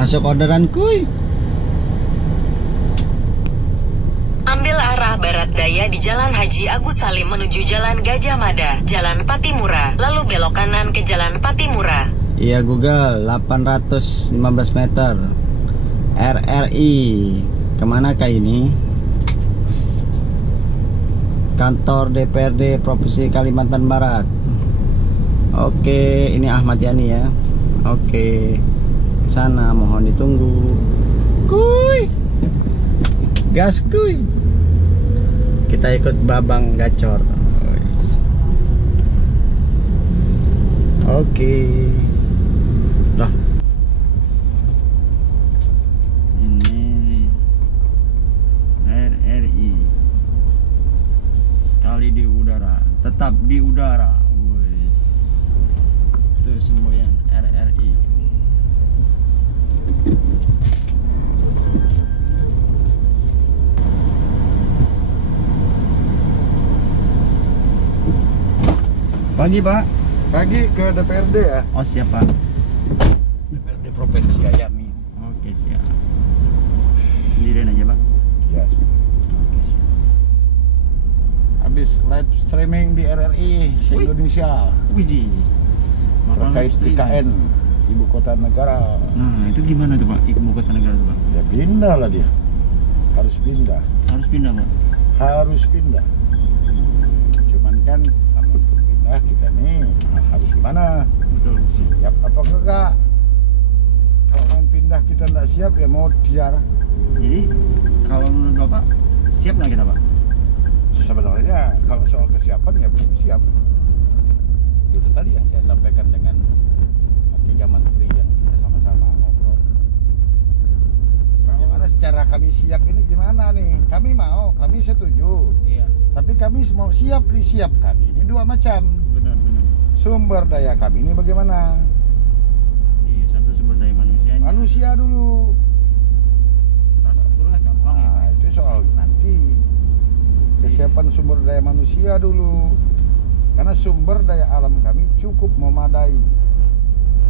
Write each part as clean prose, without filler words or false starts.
Masuk orderan kuy. Ambil arah barat daya di Jalan Haji Agus Salim menuju Jalan Gajah Mada, Jalan Patimura, lalu belok kanan ke Jalan Patimura. Iya Google, 815 meter. RRI. Kemana kah ini? Kantor DPRD Provinsi Kalimantan Barat. Oke, ini Ahmad Yani ya. Oke, sana mohon ditunggu. Kuy, gas kuy. Kita ikut babang gacor. Oke. Lah. Ini RRI. Sekali di udara, tetap di udara. Wes. Itu semboyan RRI. Pagi Pak. Pagi ke DPRD ya. Oh siap Pak. DPRD Provinsi Ayami. Oke siap. Sendirian aja Pak. Yes. Oke siap. Habis live streaming di RRI se-Indonesia Widih. terkait IKN Ibu Kota Negara. Nah itu gimana tuh Pak? Ibu kota negara tuh Pak? Ya pindah lah dia. Harus pindah. Harus pindah Pak. Harus pindah. Cuman kan amun pun pindah kita nih harus gimana? Betul. Siap apa kagak? Kalau main pindah kita nggak siap ya mau tiar. Jadi kalau menurut Bapak siap nggak kita Pak? Sebenarnya kalau soal kesiapan ya belum siap. Itu tadi yang saya sampaikan dengan tiga menteri yang kita sama-sama ngobrol. Bagaimana secara kami siap ini gimana nih? Kami mau, kami setuju. Iya. Tapi kami mau siap di siap kami ini dua macam. Benar. Sumber daya kami ini bagaimana? Iya satu sumber daya manusianya. Manusia dulu. Infrastrukturnya gampang ya Pak. Nah, itu soal nanti. Kesiapan sumber daya manusia dulu. Karena sumber daya alam kami cukup memadai.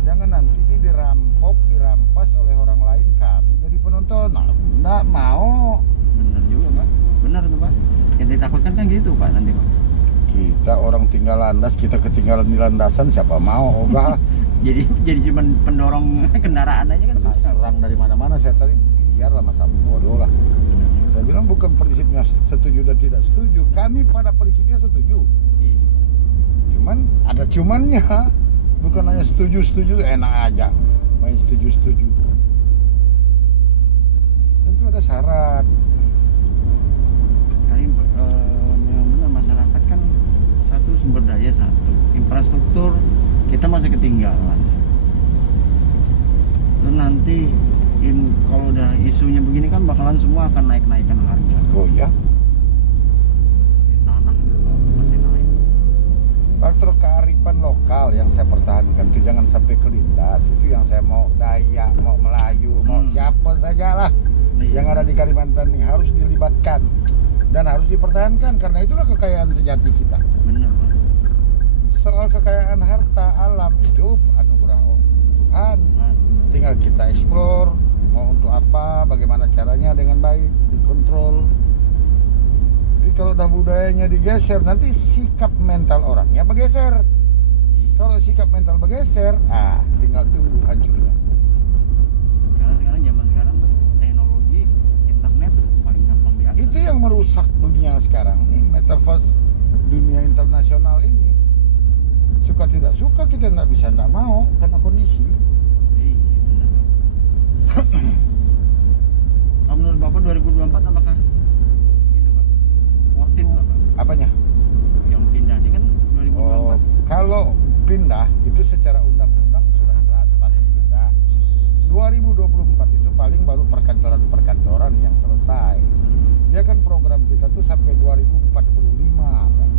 Jangan nanti ini dirampas oleh orang lain, kami jadi penonton. Nah, enggak mau. Benar juga Pak. Benar tuh Pak. Yang ditakutkan kan gitu Pak nanti Pak. Kita orang tinggal landas, kita ketinggalan di landasan, siapa mau? Enggak. Jadi cuman pendorong kendaraan aja kan Kena susah. serang dari mana-mana, saya tadi biarlah masa bodoh lah. Benar juga. Saya bilang bukan prinsipnya setuju dan tidak setuju. Kami pada prinsipnya setuju. Iya. Cuman ada cumannya. Bukan hanya setuju enak aja main setuju. Tentu ada syarat. Kali memang benar masyarakat kan satu sumber daya satu, infrastruktur kita masih ketinggalan. Terus nanti kalau udah isunya begini kan bakalan semua akan naikkan harga. Oh ya, Tanah juga masih naik. faktor kearifan lokal yang saya pertahankan itu jangan sampai kelindas. Itu yang saya mau Dayak, mau Melayu, mau siapa saja lah yang ada di Kalimantan ini harus dilibatkan dan harus dipertahankan karena itulah kekayaan sejati kita. Benar Pak. Soal kekayaan harta alam itu anugerah Tuhan. Tinggal kita eksplor mau untuk apa, bagaimana caranya dengan baik, dikontrol. Jadi kalau udah budayanya digeser, nanti sikap mental orangnya bergeser. Kalau sikap mental bergeser, tinggal tunggu hancurnya. Karena sekarang zaman sekarang tuh teknologi internet paling gampang diakses. Itu yang merusak dunia sekarang nih, metaverse dunia internasional ini. Suka tidak suka kita nggak mau karena kondisi. Iya benar Pak. Kalau menurut Bapak 2024 apakah itu Pak? Worth it Pak? Apanya? Yang pindah ini kan 2024. Oh, kalau pindah itu secara undang-undang sudah jelas pasti pindah. 2024 itu paling baru perkantoran yang selesai. Dia kan program kita tuh sampai 2045 kan.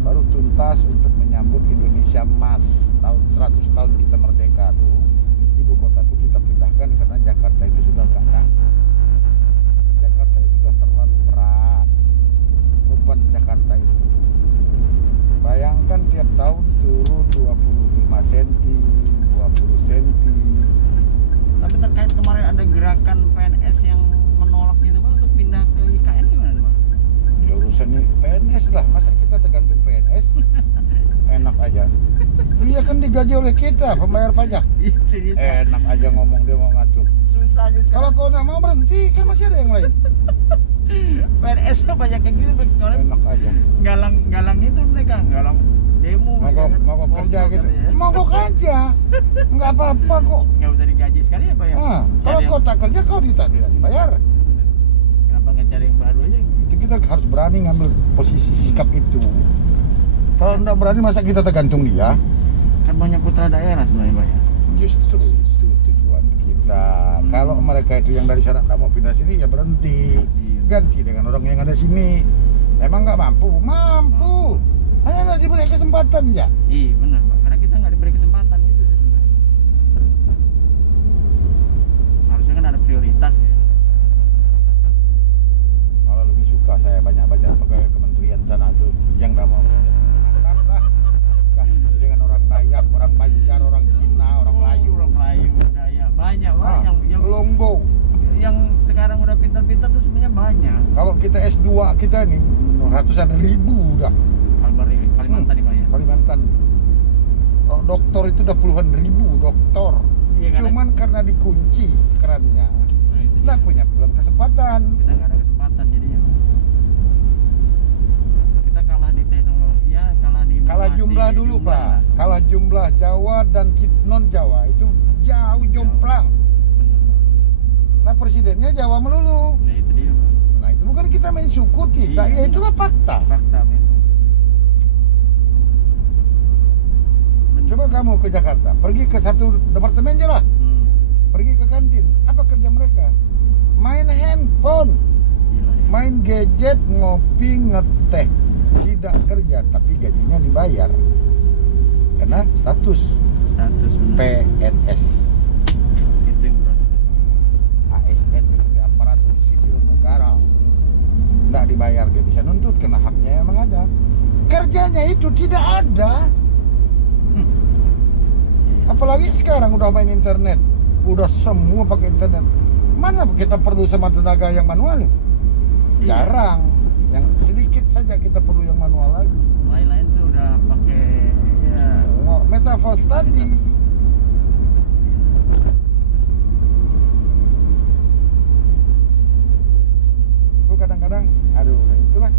Baru tuntas untuk menyambut Indonesia Emas tahun 100 tahun kita merdeka tuh. Ibu kota tuh kita pindahkan karena Jakarta itu sudah nggak sanggup. Jakarta itu sudah terlalu berat beban Jakarta itu. Bayangkan tiap tahun turun 25 cm, 20 cm. Tapi ada gerakan PNS yang menolak gitu Pak untuk pindah ke IKN gimana Pak? Ya urusannya PNS lah, masa kita tergantung PNS? Enak aja. Dia kan digaji oleh kita, pembayar pajak. Itu dia. Enak aja ngomong dia mau ngatur. Susah aja Kalau sekarang. kau nggak mau berhenti, kan masih ada yang lain. PNS nya banyak yang gitu kemarin Enak aja. galang itu mereka galang demo Mogok kerja gitu. Mogok aja. Nggak apa-apa kok. nggak usah digaji sekali ya Pak ya. Nah, kalau Cari kau yang- tak kerja, kau tidak dibayar. kenapa nggak cari yang baru aja? Itu kita harus berani ngambil posisi sikap itu. Kalau nggak berani, masa kita tergantung dia? Kan banyak putra daerah sebenarnya Pak ya. Justru itu tujuan kita. Kalau mereka itu yang dari sana nggak mau pindah sini, ya berhenti. Iya. Ganti dengan orang yang ada sini. Emang nggak mampu? Mampu. Hanya nggak diberi kesempatan ya. Iya benar Pak, karena kita nggak diberi kesempatan itu sebenarnya. Harusnya kan ada prioritas ya. Kalau lebih suka saya banyak-banyak pegawai kementerian sana tuh yang nggak mau kerja sini. Mantap lah. Dengan orang Dayak, orang Banjar, orang Cina, orang Melayu. Orang Melayu, Dayak, banyak Pak Ah, yang Longbo. yang sekarang udah pintar-pintar tuh sebenarnya banyak. Kalau kita S2 kita nih ratusan ribu udah. Kalimantan nih Pak ya. Kalimantan. Kalau dokter itu udah puluhan ribu dokter. Iya, karena- Cuman karena dikunci kerannya, Nah, itu nggak dia. punya peluang kesempatan. Kita nggak ada kesempatan jadinya Pak. Kita kalah di teknologi ya, kalah di Kalah informasi, jumlah dulu jumlah Pak. lah. Kalah jumlah Jawa dan non Jawa itu jauh jomplang. Bener, Pak. Nah presidennya Jawa melulu. Nah itu dia Pak. Nah itu bukan kita main suku tidak, Iya. ya itulah fakta. Fakta men. Bener. Coba kamu ke Jakarta, pergi ke satu departemen aja lah, pergi ke kantin, apa kerja mereka? Main handphone, Gila ya. main gadget, ngopi, ngeteh, tidak kerja tapi gajinya dibayar karena status Status bener. PNS, Itu yang berat. ASN, aparatur sipil negara, tidak dibayar, dia bisa nuntut karena haknya emang ada, kerjanya itu tidak ada. Apalagi sekarang udah main internet, udah semua pakai internet. Mana kita perlu sama tenaga yang manual? Iya. Jarang. Yang sedikit saja kita perlu yang manual lagi. Lain-lain tuh udah pakai ya. Metaverse tadi. Aku kadang-kadang, aduh, itulah.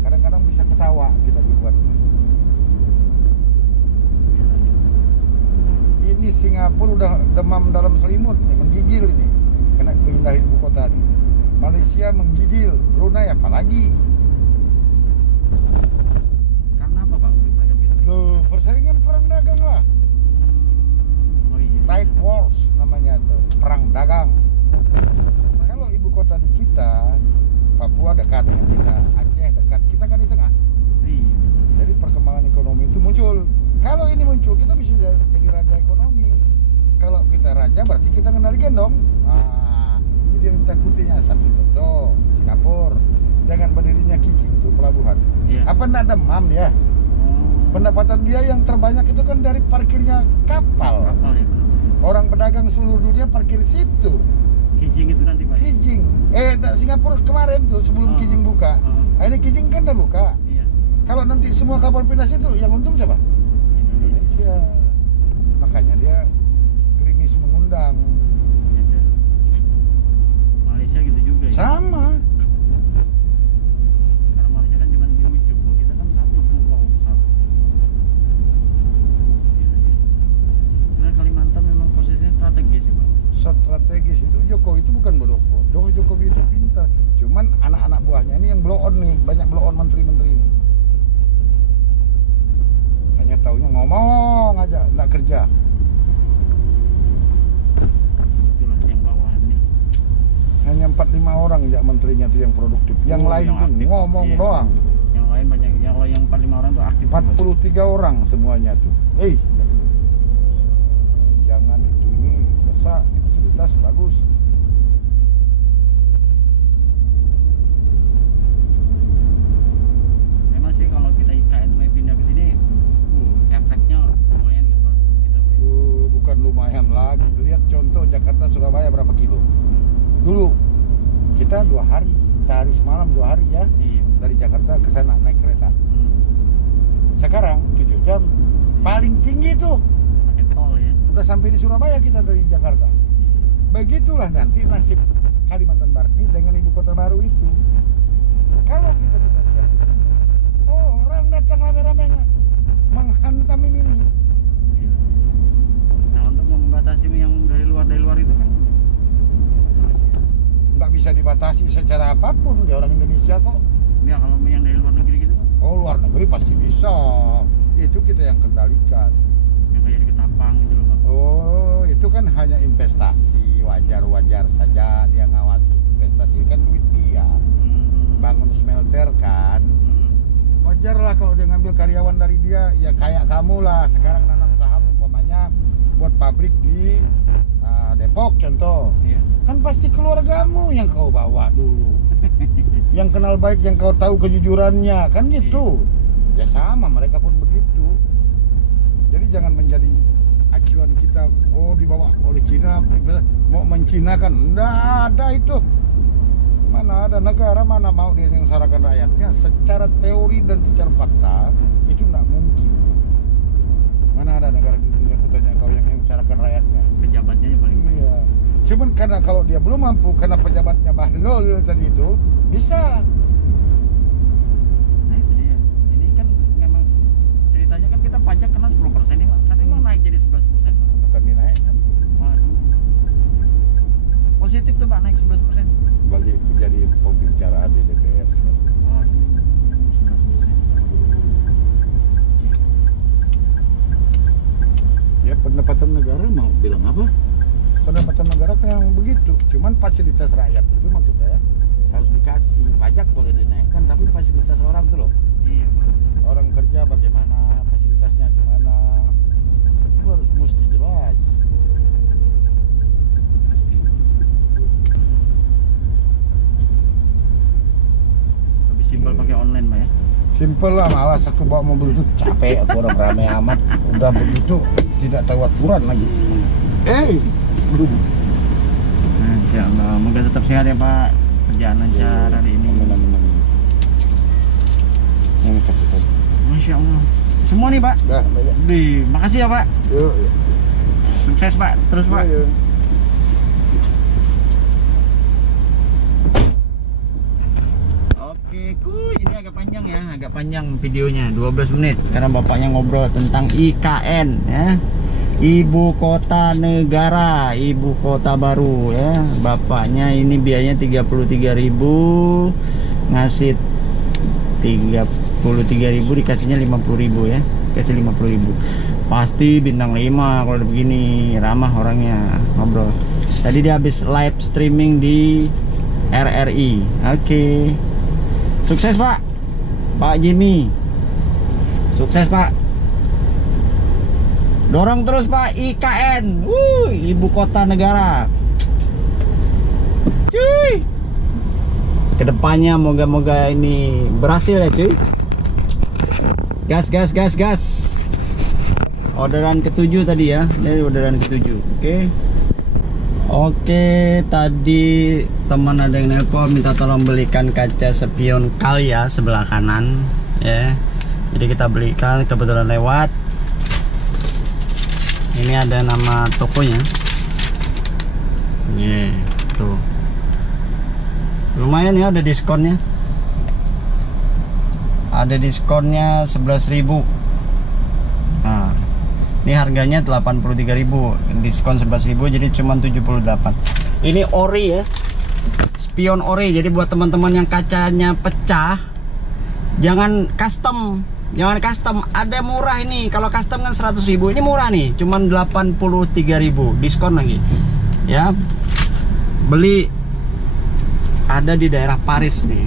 Kadang-kadang bisa ketawa kita dibuat. Ini Singapura udah demam dalam selimut nih, menggigil ini. Kena pindah ibu kota nih. Malaysia menggigil, Brunei apalagi. Karena apa Pak? Mereka pindah. Loh, persaingan perang dagang lah. Oh iya. Trade wars namanya tuh, perang dagang. Kalau ibu kota di kita, Papua dekat dengan kita, Aceh dekat, kita kan di tengah. Iya. Jadi perkembangan ekonomi itu muncul. Kalau ini muncul, kita bisa jadi raja ekonomi. Kalau kita raja, berarti kita kendalikan dong. Nah, jadi yang kita takutinya satu contoh, Singapura dengan berdirinya Kijing tuh pelabuhan. Iya. Apa enggak demam dia? Oh. Pendapatan dia yang terbanyak itu kan dari parkirnya kapal. Kapal ya. Orang pedagang seluruh dunia parkir situ. Kijing itu nanti Pak. Kijing. Singapura kemarin tuh sebelum Oh. Kijing buka. Oh. Nah, ini Kijing kan udah buka. Iya. Kalau nanti semua kapal pindah situ, yang untung siapa? Indonesia. Makanya dia gerimis mengundang. Iya. Malaysia gitu juga ya. Sama. Karena Malaysia kan cuma di ujung, kita kan satu pulau besar. Iya. Sebenarnya Kalimantan memang posisinya strategis ya Pak. Strategis itu Jokowi itu bukan bodoh-bodoh, Jokowi itu pintar. Cuman anak-anak buahnya ini yang blow on nih, banyak blow on menteri-menteri ini. Hanya taunya ngomong aja, nggak kerja. Itulah yang bawahan nih. Hanya 4-5 orang ya menterinya tuh yang produktif. Yang Oh, lain yang tuh aktif. ngomong Iya. doang. Yang lain banyak, yang 45 orang tuh aktif. 43 orang semuanya tuh. Jangan itu ini besar, fasilitas bagus. Memang sih kalau kita IKN mau pindah ke sini, efeknya lumayan gitu Pak. Kita Bukan lumayan lagi. Lihat contoh Jakarta Surabaya berapa kilo? Dulu kita 2 hari, sehari semalam 2 hari ya, Iya. dari Jakarta ke sana naik kereta. Sekarang 7 jam, paling tinggi tuh Pakai tol ya. udah sampai di Surabaya kita dari Jakarta. Begitulah nanti nasib Kalimantan Barat ini dengan ibu kota baru itu. Kalau kita tidak siap di sini, orang datang rame-rame menghantam ini. Nah, untuk membatasi yang dari luar itu kan harus Nggak bisa dibatasi secara apapun di orang Indonesia kok. ya, kalau yang dari luar negeri gitu Pak, Oh, luar negeri pasti bisa. Itu kita yang kendalikan. yang kayak di Ketapang gitu loh Pak. Oh, itu kan hanya investasi. Wajar-wajar saja dia ngawasi investasi, kan duit dia. Bangun smelter kan. Wajar lah kalau dia ngambil karyawan dari dia. Ya kayak kamu lah sekarang nanam saham umpamanya buat pabrik di Depok contoh. Iya. Kan pasti keluargamu yang kau bawa dulu. Yang kenal baik, yang kau tahu kejujurannya, kan gitu. Ya sama, mereka pun begitu. Jadi jangan menjadi acuan kita, oh dibawa oleh Cina, mau mencinakan. Nggak ada itu. Mana ada negara, mana mau dia menyengsarakan rakyatnya. Secara teori dan secara fakta, itu nggak mungkin. Mana ada negara di dunia katanya kau yang menyengsarakan rakyatnya. Pejabatnya yang paling baik. Iya. Cuman karena kalau dia belum mampu, karena pejabatnya bahlul tadi itu, bisa. Nah itu dia. Ini kan memang ceritanya kan kita pajak kena 10% nih Pak. Katanya mau naik jadi 11% Pak. Akan dinaikkan. Waduh. Positif tuh Pak, naik 11%. Bagi jadi pembicaraan di DPR. Waduh. 11%. Ya pendapatan negara mau bilang apa? Pendapatan negara kan yang begitu. Cuman fasilitas rakyat itu maksudnya harus dikasih. Pajak boleh dinaikkan, tapi fasilitas orang tuh loh. Iya Pak. Orang kerja bagaimana, fasilitasnya gimana, itu harus mesti jelas. Pasti. Lebih simpel pakai online Pak ya. Simpel lah, malas aku bawa mobil itu capek, aku orang ramai amat. Udah begitu tidak tahu aturan lagi. Nah, insyaallah. Moga tetap sehat ya Pak. Kerjaan lancar hari ini. Ini kasih tahu. Masya Allah. Semua nih Pak. Dah, baik. Makasih ya Pak. Yuk, yuk. Sukses Pak. Terus Pak. Yuk. Oke, ini agak panjang ya, agak panjang videonya, 12 menit karena bapaknya ngobrol tentang IKN ya. Ibu kota negara, ibu kota baru ya. Bapaknya ini biayanya 33.000, ngasih 33.000 dikasihnya 50.000 ya. Kasih 50.000. Pasti bintang 5 kalau udah begini, ramah orangnya, ngobrol. Tadi dia habis live streaming di RRI. Oke. Sukses Pak, Pak Jimmy. Sukses Pak. Dorong terus Pak IKN. Ibu kota negara. Cuy. Kedepannya moga-moga ini berhasil ya cuy. Gas gas gas gas. Orderan ke-7 tadi ya. Ini orderan ke-7. Oke, tadi teman ada yang nelpon minta tolong belikan kaca spion Kalya sebelah kanan ya. Jadi kita belikan, kebetulan lewat. Ini ada nama tokonya. Tuh. Lumayan ya, ada diskonnya. Ada diskonnya 11.000. Nah, ini harganya 83.000, diskon 11.000 jadi cuma 78. Ini ori ya, spion ori. Jadi buat teman-teman yang kacanya pecah, jangan custom. Ada murah ini. Kalau custom kan 100.000, ini murah nih, cuma 83.000, diskon lagi. Ya, beli ada di daerah Paris nih.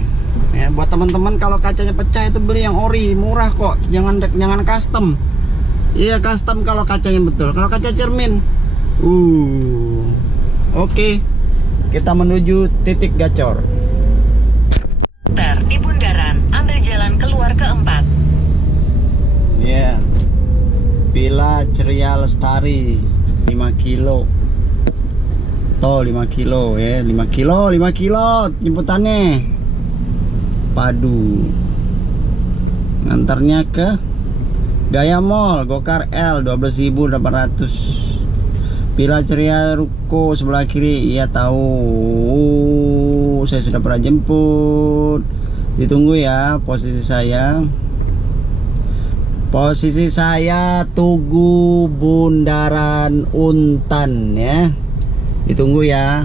Ya, buat teman-teman kalau kacanya pecah itu beli yang ori, murah kok. Jangan custom. Iya, custom kalau kacanya betul. Kalau kaca cermin, Oke. Kita menuju titik gacor. Di bundaran, ambil jalan keluar keempat. Villa Ceria Lestari 5 kilo. Soto 5 kilo ya, 5 kilo jemputannya. Padu. Ngantarnya ke Gaya Mall, Gokar L 12.800. Pila Ceria Ruko sebelah kiri. Iya tahu. Saya sudah pernah jemput. Ditunggu ya posisi saya. Posisi saya Tugu Bundaran Untan ya. Ditunggu ya.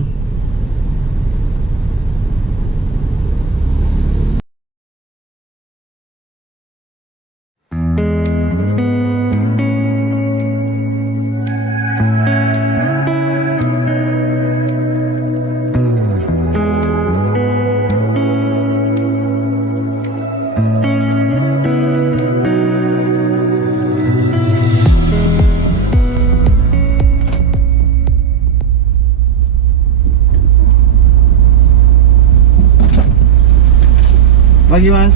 Pagi Mas.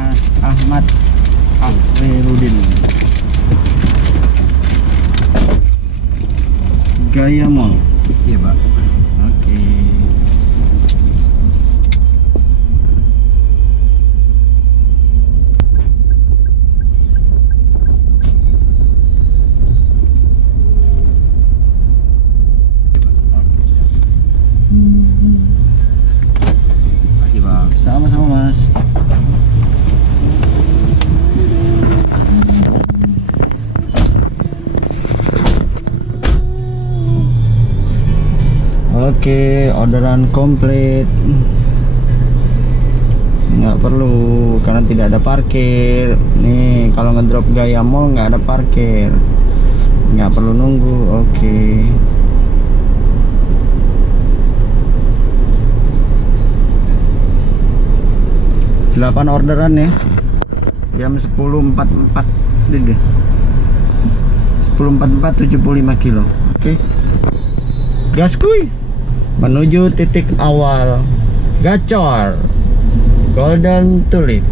Mas Ahmad Afrirudin. Gaya Mall. Iya Pak. Oke. Sama-sama Mas. Oke, orderan komplit. Nggak perlu karena tidak ada parkir. Nih kalau ngedrop Gaya Mall nggak ada parkir, nggak perlu nunggu. Oke. Delapan orderan ya, jam 10.44 deh, 10.44 75 kilo. Oke, gas kuy menuju titik awal Gacor Golden Tulip.